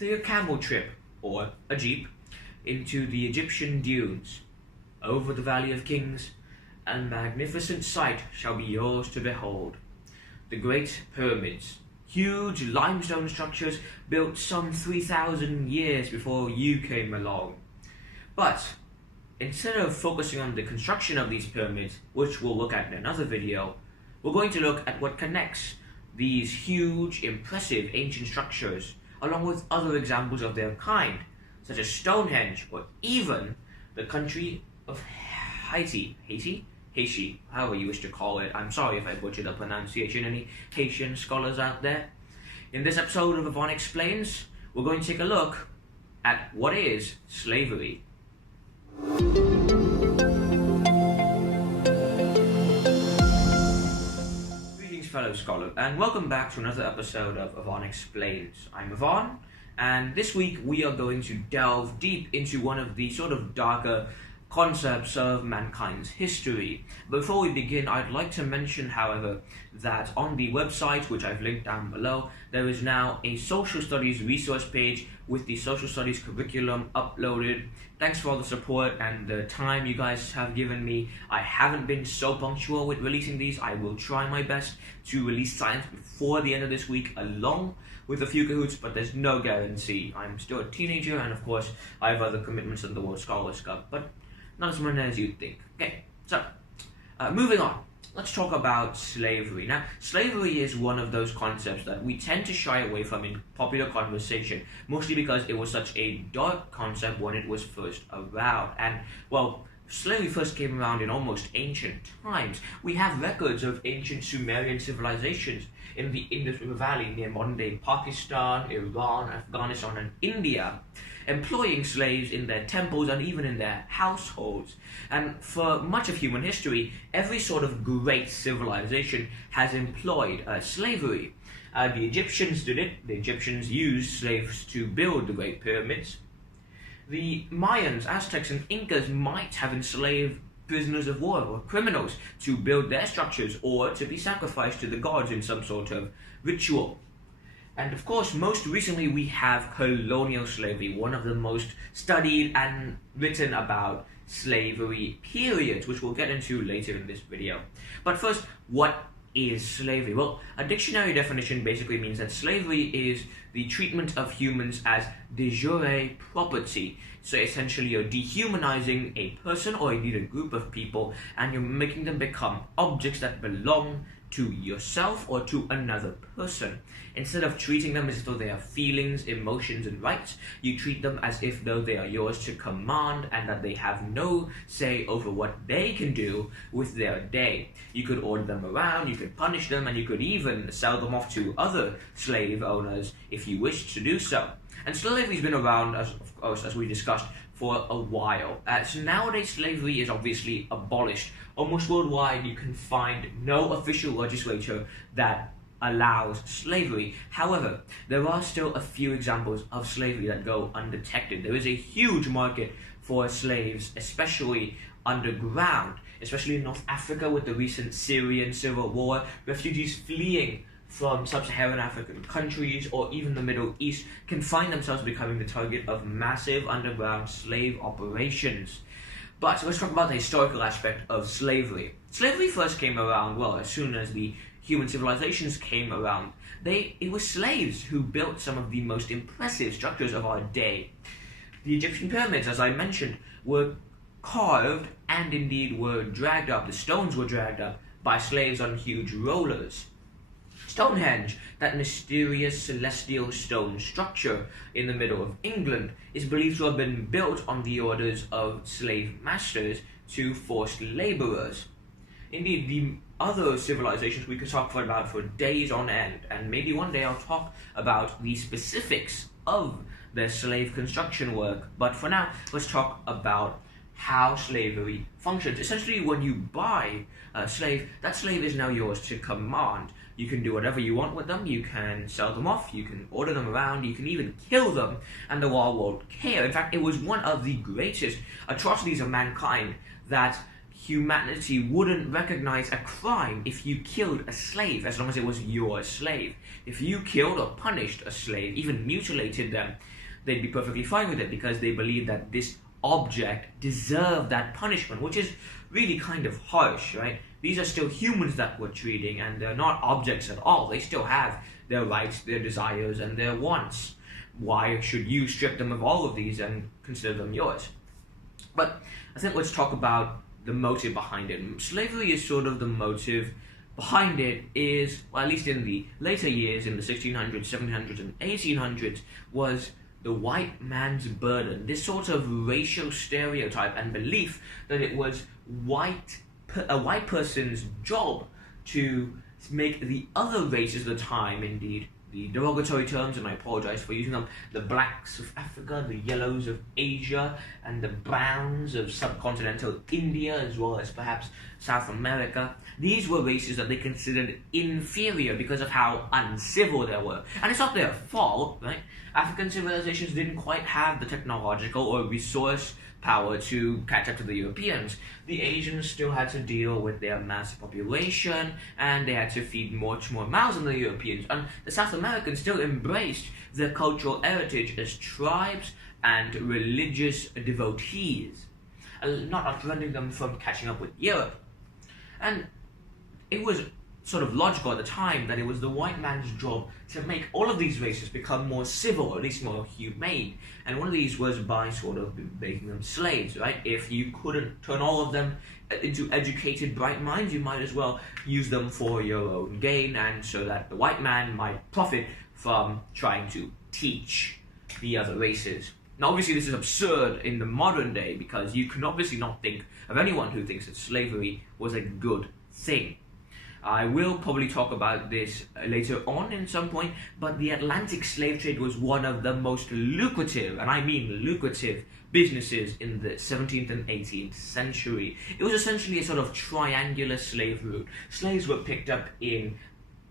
Take a camel trip, or a jeep, into the Egyptian dunes. Over the Valley of Kings, a magnificent sight shall be yours to behold. The Great Pyramids, huge limestone structures built some 3,000 years before you came along. But instead of focusing on the construction of these pyramids, which we'll look at in another video, we're going to look at what connects these huge, impressive ancient structures along with other examples of their kind, such as Stonehenge, or even the country of Haiti, however you wish to call it. I'm sorry if I butchered the pronunciation. Any Haitian scholars out there? In this episode of Avanexplains, we're going to take a look at what is slavery. Fellow scholar, and welcome back to another episode of Avanexplains. I'm Avan, and this week we are going to delve deep into one of the sort of darker concepts of mankind's history. Before we begin, I'd like to mention, however, that on the website, which I've linked down below, there is now a social studies resource page with the social studies curriculum uploaded. Thanks for all the support and the time you guys have given me. I haven't been so punctual with releasing these. I will try my best to release science before the end of this week, along with a few Kahoots, but there's no guarantee. I'm still a teenager, and of course, I have other commitments in the World Scholars Cup, but not as many as you'd think. Okay, so moving on. Let's talk about slavery. Now, slavery is one of those concepts that we tend to shy away from in popular conversation, mostly because it was such a dark concept when it was first around. And, well, slavery first came around in almost ancient times. We have records of ancient Sumerian civilizations in the Indus River Valley near modern-day Pakistan, Iran, Afghanistan, and India, employing slaves in their temples and even in their households. And for much of human history, every sort of great civilization has employed slavery. The Egyptians did it. The Egyptians used slaves to build the Great Pyramids. The Mayans, Aztecs, and Incas might have enslaved prisoners of war or criminals to build their structures or to be sacrificed to the gods in some sort of ritual. And of course, most recently we have colonial slavery, one of the most studied and written about slavery periods, which we'll get into later in this video. But first, what is slavery? Well, a dictionary definition basically means that slavery is the treatment of humans as de jure property. So essentially you're dehumanizing a person or indeed a group of people, and you're making them become objects that belong to yourself or to another person. Instead of treating them as if though they have feelings, emotions, and rights, you treat them as if though they are yours to command and that they have no say over what they can do with their day. You could order them around, you could punish them, and you could even sell them off to other slave owners if you wished to do so. And slavery's been around, as we discussed, for a while. So nowadays slavery is obviously abolished. Almost worldwide you can find no official legislature that allows slavery. However, there are still a few examples of slavery that go undetected. There is a huge market for slaves, especially underground, especially in North Africa with the recent Syrian civil war. Refugees fleeing from sub-Saharan African countries or even the Middle East can find themselves becoming the target of massive underground slave operations. But let's talk about the historical aspect of slavery. Slavery first came around, well, as soon as the human civilizations came around. It was slaves who built some of the most impressive structures of our day. The Egyptian pyramids, as I mentioned, were carved and indeed were dragged up. The stones were dragged up by slaves on huge rollers. Stonehenge, that mysterious celestial stone structure in the middle of England, is believed to have been built on the orders of slave masters to forced laborers. Indeed, the other civilizations we could talk about for days on end, and maybe one day I'll talk about the specifics of their slave construction work. But for now, let's talk about how slavery functions. Essentially, when you buy a slave, that slave is now yours to command. You can do whatever you want with them, you can sell them off, you can order them around, you can even kill them, and the law won't care. In fact, it was one of the greatest atrocities of mankind that humanity wouldn't recognize a crime if you killed a slave, as long as it was your slave. If you killed or punished a slave, even mutilated them, they'd be perfectly fine with it because they believe that this object deserved that punishment, which is really kind of harsh, right? These are still humans that we're treating, and they're not objects at all. They still have their rights, their desires, and their wants. Why should you strip them of all of these and consider them yours? But I think let's talk about the motive behind it. Slavery is sort of the motive behind it is, well, at least in the later years, in the 1600s, 1700s, and 1800s, was the white man's burden. This sort of racial stereotype and belief that it was a white person's job to make the other races of the time, indeed, the derogatory terms, and I apologize for using them, the blacks of Africa, the yellows of Asia, and the browns of subcontinental India, as well as perhaps South America. These were races that they considered inferior because of how uncivil they were. And it's not their fault, right? African civilizations didn't quite have the technological or resource power to catch up to the Europeans. The Asians still had to deal with their massive population, and they had to feed much more mouths than the Europeans. And the South Americans still embraced their cultural heritage as tribes and religious devotees, not preventing them from catching up with Europe. And it was sort of logical at the time that it was the white man's job to make all of these races become more civil, or at least more humane. And one of these was by sort of making them slaves, right? If you couldn't turn all of them into educated, bright minds, you might as well use them for your own gain, and so that the white man might profit from trying to teach the other races. Now, obviously, this is absurd in the modern day because you can obviously not think of anyone who thinks that slavery was a good thing. I will probably talk about this later on in some point, but the Atlantic slave trade was one of the most lucrative, and I mean lucrative, businesses in the 17th and 18th century. It was essentially a sort of triangular slave route. Slaves were picked up in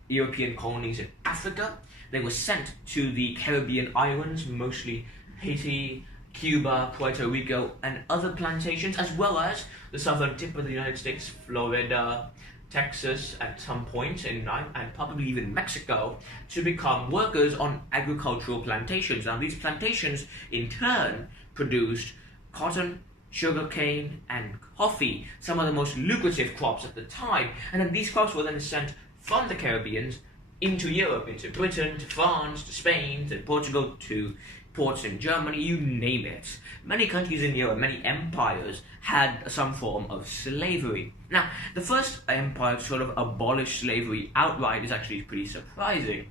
European colonies in Africa. They were sent to the Caribbean islands, mostly Haiti, Cuba, Puerto Rico, and other plantations, as well as the southern tip of the United States, Florida, Texas at some point, and probably even Mexico, to become workers on agricultural plantations. Now, these plantations, in turn, produced cotton, sugarcane, and coffee, some of the most lucrative crops at the time. And then these crops were then sent from the Caribbean into Europe, into Britain, to France, to Spain, to Portugal, to ports in Germany, you name it. Many countries in Europe, many empires, had some form of slavery. Now, the first empire to sort of abolish slavery outright is actually pretty surprising.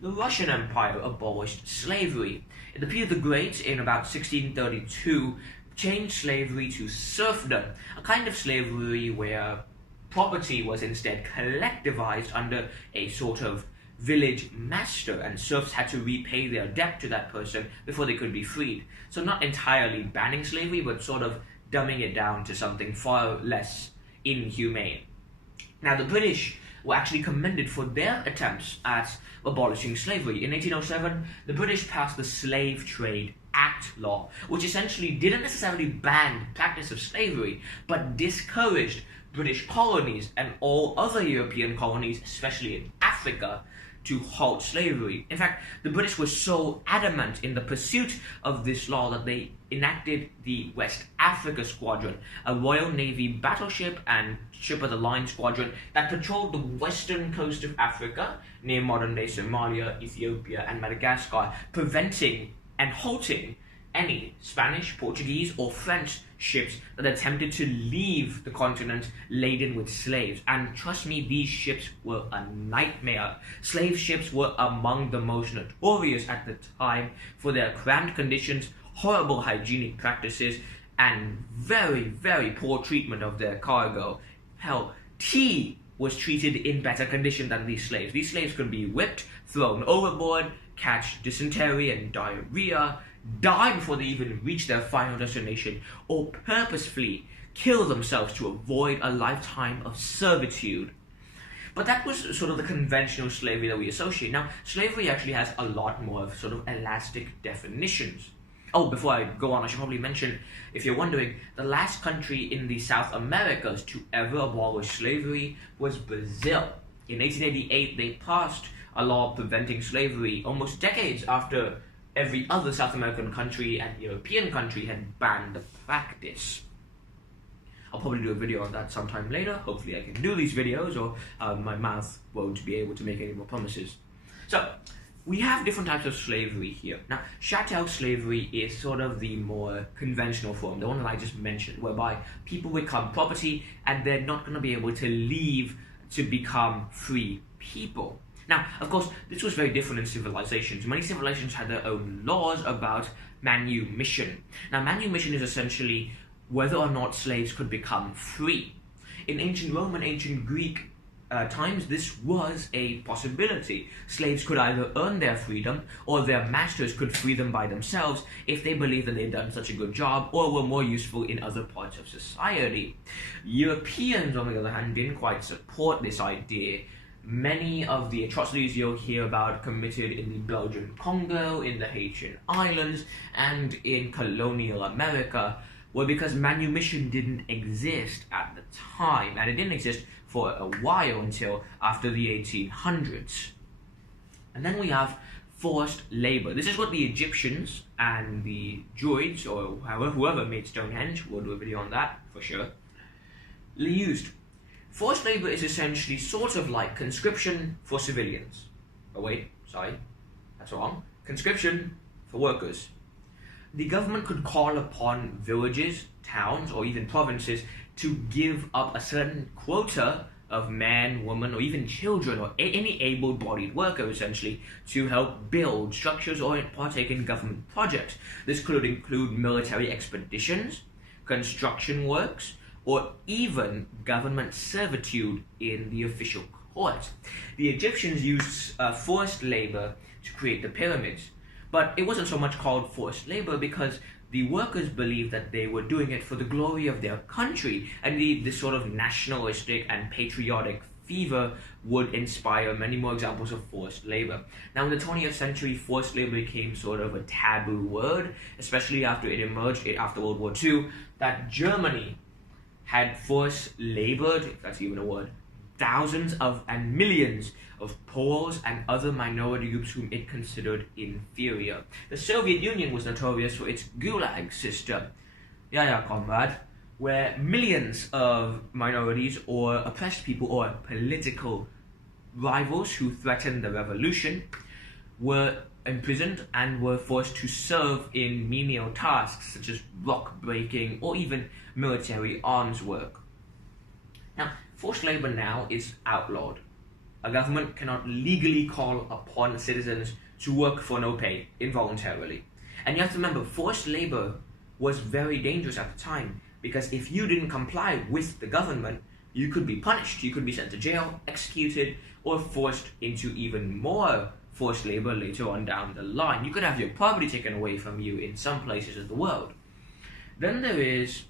The Russian Empire abolished slavery. The Peter the Great, in about 1632, changed slavery to serfdom, a kind of slavery where property was instead collectivized under a sort of village master, and serfs had to repay their debt to that person before they could be freed. So not entirely banning slavery, but sort of dumbing it down to something far less inhumane. Now, the British were actually commended for their attempts at abolishing slavery. In 1807, the British passed the Slave Trade Act law, which essentially didn't necessarily ban the practice of slavery, but discouraged British colonies and all other European colonies, especially in Africa, to halt slavery. In fact, the British were so adamant in the pursuit of this law that they enacted the West Africa Squadron, a Royal Navy battleship and ship of the line squadron that patrolled the western coast of Africa, near modern-day Somalia, Ethiopia, and Madagascar, preventing and halting any Spanish, Portuguese, or French ships that attempted to leave the continent laden with slaves. And trust me, these ships were a nightmare. Slave ships were among the most notorious at the time for their cramped conditions, horrible hygienic practices, and very, very poor treatment of their cargo. Hell, tea was treated in better condition than these slaves. These slaves could be whipped, thrown overboard, catch dysentery and diarrhea, die before they even reach their final destination, or purposefully kill themselves to avoid a lifetime of servitude. But that was sort of the conventional slavery that we associate. Now, slavery actually has a lot more of sort of elastic definitions. Oh, before I go on, I should probably mention, if you're wondering, the last country in the South Americas to ever abolish slavery was Brazil. In 1888, they passed a law preventing slavery almost decades after every other South American country and European country had banned the practice. I'll probably do a video on that sometime later. Hopefully I can do these videos, or my mouth won't be able to make any more promises. So, we have different types of slavery here. Now, chattel slavery is sort of the more conventional form, the one that I just mentioned, whereby people become property and they're not going to be able to leave to become free people. Now, of course, this was very different in civilizations. Many civilizations had their own laws about manumission. Now, manumission is essentially whether or not slaves could become free. In ancient Rome and ancient Greek times, this was a possibility. Slaves could either earn their freedom, or their masters could free them by themselves if they believed that they'd done such a good job or were more useful in other parts of society. Europeans, on the other hand, didn't quite support this idea. Many of the atrocities you'll hear about committed in the Belgian Congo, in the Haitian Islands, and in colonial America were because manumission didn't exist at the time, and it didn't exist for a while until after the 1800s. And then we have forced labor. This is what the Egyptians and the Druids, or whoever made Stonehenge, we'll do a video on that for sure, used. Forced labor is essentially sort of like conscription for civilians. Oh wait, sorry, that's wrong. Conscription for workers. The government could call upon villages, towns, or even provinces to give up a certain quota of man, woman, or even children, or any able-bodied worker, essentially, to help build structures or partake in government projects. This could include military expeditions, construction works, or even government servitude in the official court. The Egyptians used forced labor to create the pyramids, but it wasn't so much called forced labor because the workers believed that they were doing it for the glory of their country, and this sort of nationalistic and patriotic fever would inspire many more examples of forced labor. Now, in the 20th century, forced labor became sort of a taboo word, especially after it emerged after World War II, that Germany had forced labored, if that's even a word, thousands of and millions of Poles and other minority groups whom it considered inferior. The Soviet Union was notorious for its Gulag system, comrade, where millions of minorities or oppressed people or political rivals who threatened the revolution were imprisoned and were forced to serve in menial tasks such as rock breaking or even military arms work. Now, forced labor now is outlawed. A government cannot legally call upon citizens to work for no pay involuntarily. And you have to remember, forced labor was very dangerous at the time, because if you didn't comply with the government, you could be punished, you could be sent to jail, executed, or forced into even more forced labor later on down the line. You could have your property taken away from you in some places of the world. Then there is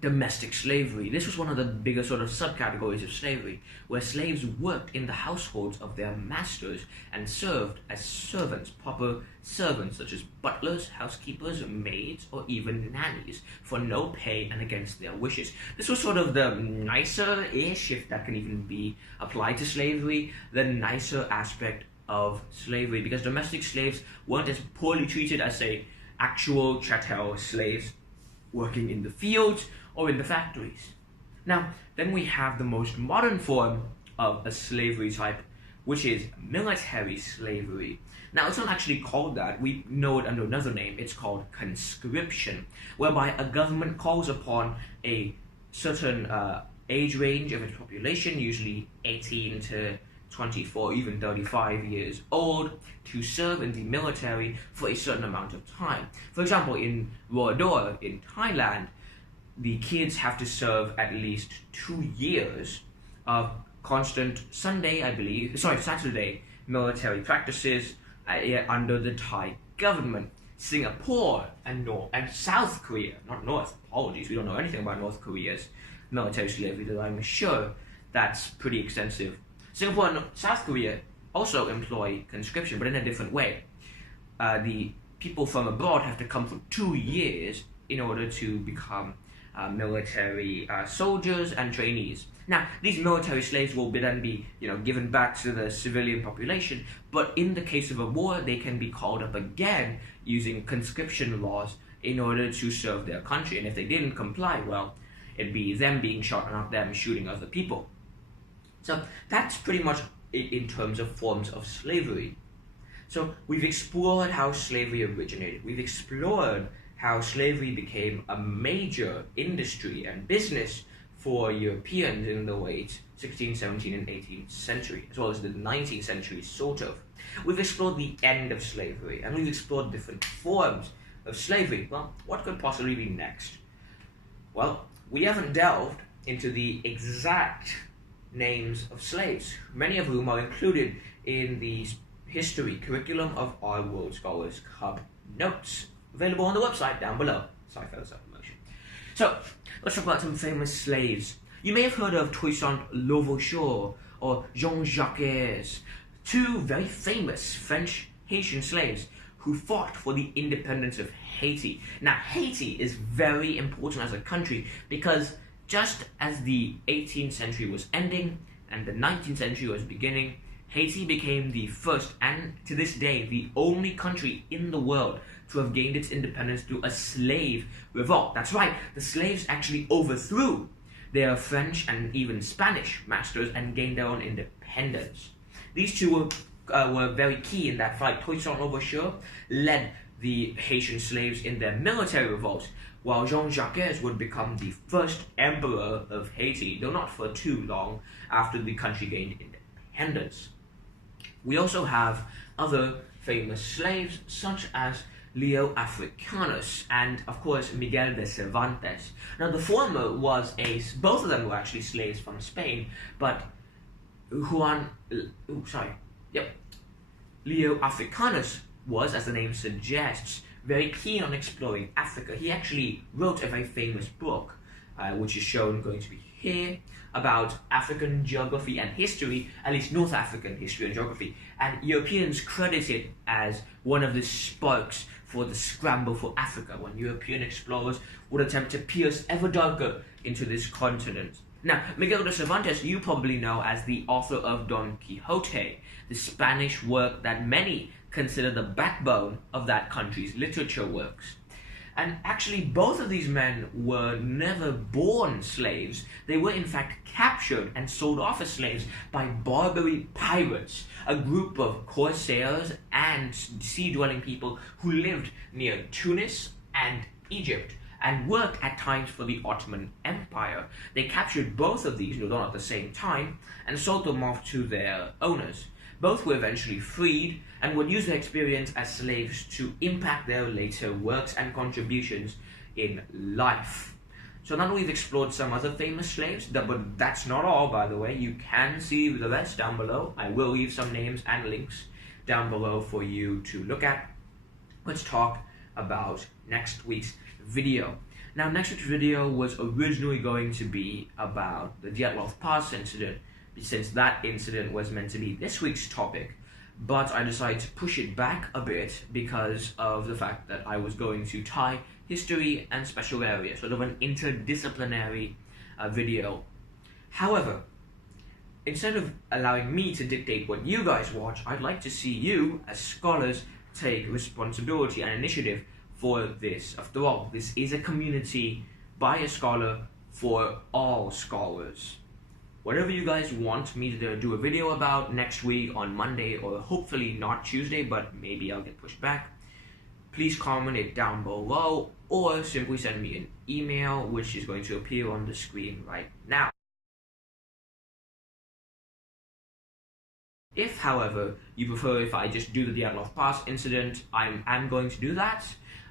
domestic slavery. This was one of the bigger sort of subcategories of slavery, where slaves worked in the households of their masters and served as servants, proper servants such as butlers, housekeepers, maids, or even nannies, for no pay and against their wishes. This was sort of the nicer-ish, if that can even be applied to slavery, the nicer aspect of slavery, because domestic slaves weren't as poorly treated as, say, actual chattel slaves working in the fields or in the factories. Now, then we have the most modern form of a slavery type, which is military slavery. Now, it's not actually called that. We know it under another name. It's called conscription, whereby a government calls upon a certain age range of its population, usually 18 to 24, even 35 years old, to serve in the military for a certain amount of time. For example, in Rodor, in Thailand, the kids have to serve at least 2 years of constant Saturday military practices under the Thai government. Singapore and South Korea, not North, apologies, we don't know anything about North Korea's military slavery, though I'm sure that's pretty extensive. Singapore and South Korea also employ conscription, but in a different way. The people from abroad have to come for 2 years in order to become military soldiers and trainees. Now, these military slaves will then be, given back to the civilian population, but in the case of a war, they can be called up again using conscription laws in order to serve their country. And if they didn't comply, well, it'd be them being shot and not them shooting other people. So that's pretty much it in terms of forms of slavery. So we've explored how slavery originated. We've explored how slavery became a major industry and business for Europeans in the late 16th, 17th, and 18th century, as well as the 19th century, sort of. We've explored the end of slavery, and we've explored different forms of slavery. Well, what could possibly be next? Well, we haven't delved into the exact names of slaves, many of whom are included in the history curriculum of our World Scholars Club notes, available on the website down below. Sorry for the self-promotion. So, let's talk about some famous slaves. You may have heard of Toussaint Louverture or Jean-Jacques, two very famous French Haitian slaves who fought for the independence of Haiti. Now, Haiti is very important as a country because just as the 18th century was ending and the 19th century was beginning, Haiti became the first and, to this day, the only country in the world to have gained its independence through a slave revolt. That's right, the slaves actually overthrew their French and even Spanish masters and gained their own independence. These two were very key in that fight. Toussaint Louverture led the Haitian slaves in their military revolts, while Jean-Jacques would become the first emperor of Haiti, though not for too long after the country gained independence. We also have other famous slaves, such as Leo Africanus and, of course, Miguel de Cervantes. Now, the former both of them were actually slaves from Spain, but Leo Africanus was, as the name suggests, very keen on exploring Africa. He actually wrote a very famous book, which is going to be here, about African geography and history, at least North African history and geography, and Europeans credit it as one of the sparks for the scramble for Africa, when European explorers would attempt to pierce ever darker into this continent. Now, Miguel de Cervantes you probably know as the author of Don Quixote, the Spanish work that many consider the backbone of that country's literature works. And actually, both of these men were never born slaves. They were in fact captured and sold off as slaves by Barbary pirates, a group of corsairs and sea-dwelling people who lived near Tunis and Egypt and worked at times for the Ottoman Empire. They captured both of these, not at the same time, and sold them off to their owners. Both were eventually freed and would use their experience as slaves to impact their later works and contributions in life. So now that we've explored some other famous slaves, but that's not all, by the way. You can see the rest down below. I will leave some names and links down below for you to look at. Let's talk about next week's video. Now, next week's video was originally going to be about the Dyatlov Pass incident, since that incident was meant to be this week's topic, but I decided to push it back a bit because of the fact that I was going to tie history and special area, sort of an interdisciplinary video. However, instead of allowing me to dictate what you guys watch, I'd like to see you, as scholars, take responsibility and initiative for this. After all, this is a community by a scholar for all scholars. Whatever you guys want me to do a video about next week on Monday, or hopefully not Tuesday, but maybe I'll get pushed back, please comment it down below, or simply send me an email, which is going to appear on the screen right now. If, however, you prefer if I just do the Dyatlov Pass incident, I'm going to do that,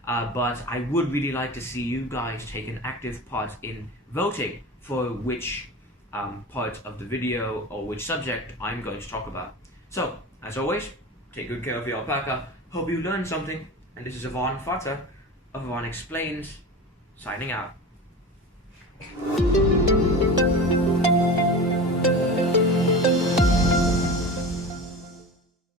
but I would really like to see you guys take an active part in voting for which part of the video or which subject I'm going to talk about. So, as always, take good care of your alpaca. Hope you learned something. And this is Juan Latino of Avanexplains, signing out.